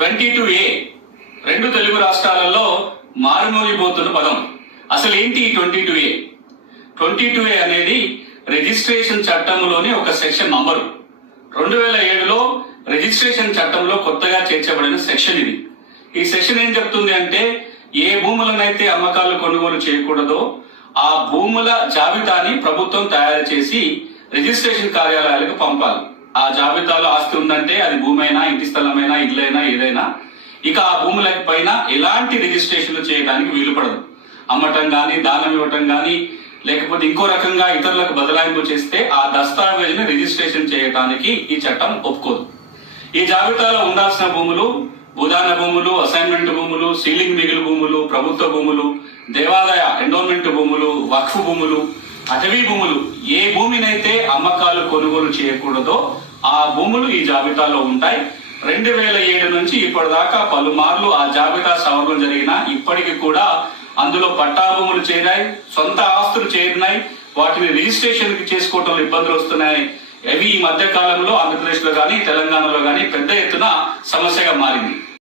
22A రెండు తెలుగు రాష్ట్రాలలో మారుమోగిపోతున్న పదం. అసలు ఏంటి 22A? 22A అనేది రిజిస్ట్రేషన్ చట్టంలోని ఒక సెక్షన్ నంబరు. 2007లో రిజిస్ట్రేషన్ చట్టంలో కొత్తగా చేర్చబడిన సెక్షన్ ఇది. ఈ సెక్షన్ ఏం చెప్తుంది అంటే, ఏ భూములనైతే అమ్మకాలు కొనుగోలు చేయకూడదో ఆ భూముల జాబితాని ప్రభుత్వం తయారు చేసి రిజిస్ట్రేషన్ కార్యాలయాలకు పంపాలి. ఆ జాబితాలో ఆస్తి ఉందంటే అది భూమి అయినా, ఇంటి స్థలమైనా, ఇల్లు ఏదైనా, ఇక ఆ భూముల పైన ఎలాంటి రిజిస్ట్రేషన్లు చేయడానికి వీలు పడదు. అమ్మటం గాని, దానం ఇవ్వటం గాని, లేకపోతే ఇంకో రకంగా ఇతరులకు బదలాయింపు చేస్తే ఆ దస్తావేజుని రిజిస్ట్రేషన్ చేయడానికి ఈ చట్టం ఒప్పుకోదు. ఈ జాబితాలో ఉండాల్సిన భూములు భూదాన భూములు, అసైన్మెంట్ భూములు, సీలింగ్ మిగులు భూములు, ప్రభుత్వ భూములు, దేవాదాయ ఎండోన్మెంట్ భూములు, వక్ఫ్ భూములు, అటవీ భూములు, ఏ భూమినైతే అమ్మకాలు కొనుగోలు చేయకూడదో ఆ భూములు ఈ జాబితాలో ఉంటాయి. 2007 నుంచి ఇప్పటిదాకా పలుమార్లు ఆ జాబితా సవరణలు జరిగినా ఇప్పటికి కూడా అందులో పట్టా భూములు చేరాయి, సొంత ఆస్తులు చేరినాయి. వాటిని రిజిస్ట్రేషన్ చేసుకోవడంలో ఇబ్బందులు వస్తున్నాయి. అవి ఈ మధ్య కాలంలో ఆంధ్రప్రదేశ్ లో కానీ, తెలంగాణలో కానీ పెద్ద ఎత్తున సమస్యగా మారింది.